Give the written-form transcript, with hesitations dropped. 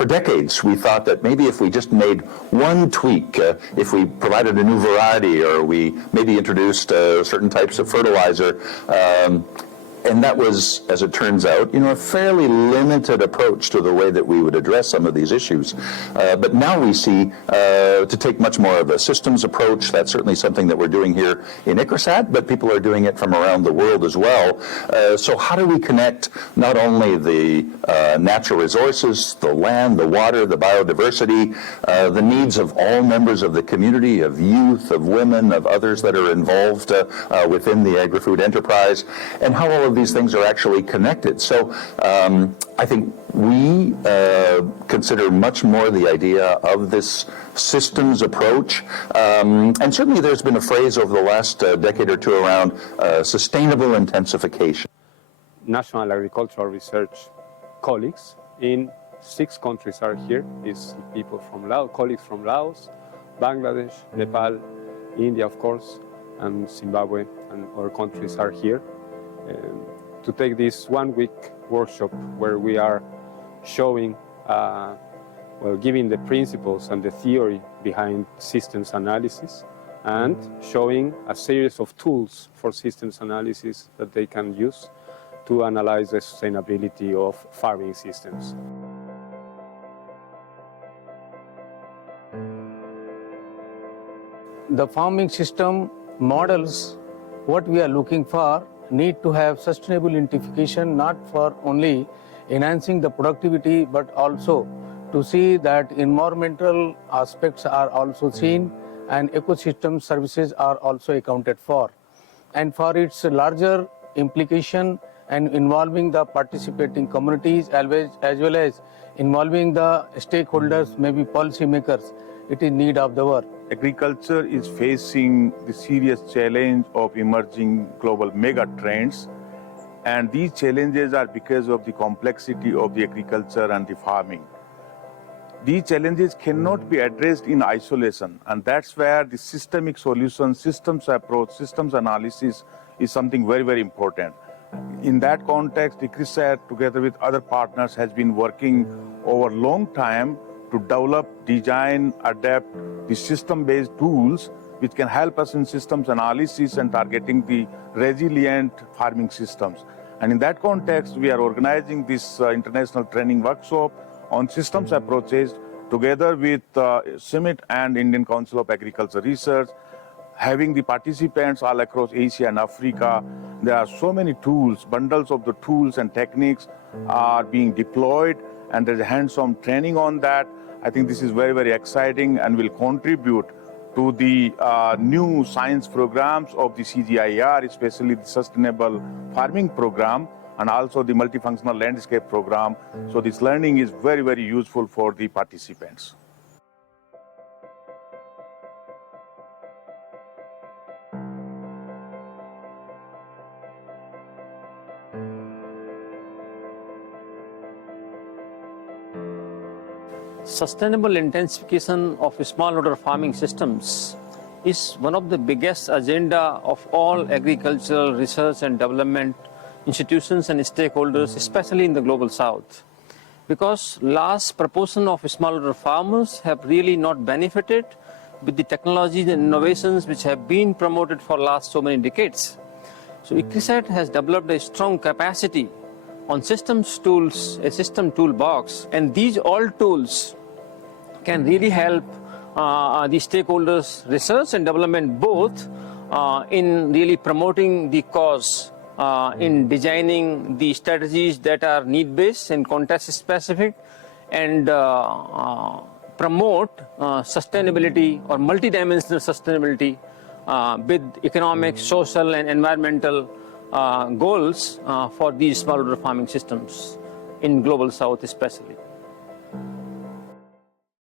For decades, we thought that maybe if we just made one tweak, if we provided a new variety or we maybe introduced certain types of fertilizer, and that was, as it turns out, a fairly limited approach to the way that we would address some of these issues. But now we see to take much more of a systems approach. That's certainly something that we're doing here in ICRISAT, but people are doing it from around the world as well. So how do we connect not only the natural resources, the land, the water, the biodiversity, the needs of all members of the community, of youth, of women, of others that are involved within the agri-food enterprise, and how all of these things are actually connected. So I think we consider much more the idea of this systems approach. And certainly there's been a phrase over the last decade or two around sustainable intensification. National Agricultural Research colleagues in 6 countries are here. These people from Laos, colleagues from Laos, Bangladesh, Nepal, India, of course, and Zimbabwe, and other countries are here to take this 1-week workshop where we are showing, giving the principles and the theory behind systems analysis, and showing a series of tools for systems analysis that they can use to analyze the sustainability of farming systems. The farming system models, what we are looking for, need to have sustainable intensification, not for only enhancing the productivity, but also to see that environmental aspects are also seen and ecosystem services are also accounted for. And for its larger implication and involving the participating communities as well as involving the stakeholders, maybe policy makers, it is need of the work. Agriculture is facing the serious challenge of emerging global mega trends, and these challenges are because of the complexity of the agriculture and the farming. These challenges cannot be addressed in isolation, and that's where the systemic solution, systems approach, systems analysis is something very, very important. In that context, ICRISAT, together with other partners, has been working over a long time to develop, design, adapt the system-based tools which can help us in systems analysis and targeting the resilient farming systems. And in that context, we are organizing this international training workshop on systems approaches together with CIMMYT and Indian Council of Agriculture Research, having the participants all across Asia and Africa. There are so many tools, bundles of the tools and techniques are being deployed, and there's a hands-on training on that. I think this is very, very exciting and will contribute to the new science programs of the CGIAR, especially the Sustainable Farming Program and also the Multifunctional Landscape Program. So this learning is very, very useful for the participants. Sustainable intensification of smallholder farming systems is one of the biggest agenda of all agricultural research and development institutions and stakeholders, especially in the global south. Because large proportion of smallholder farmers have really not benefited with the technologies and innovations which have been promoted for last so many decades. So ICRISAT has developed a strong capacity on systems tools, a system toolbox, and these all tools can really help the stakeholders' research and development both in really promoting the cause, in designing the strategies that are need-based and context-specific, and promote sustainability or multidimensional sustainability with economic, social, and environmental goals for these smallholder farming systems in global south especially.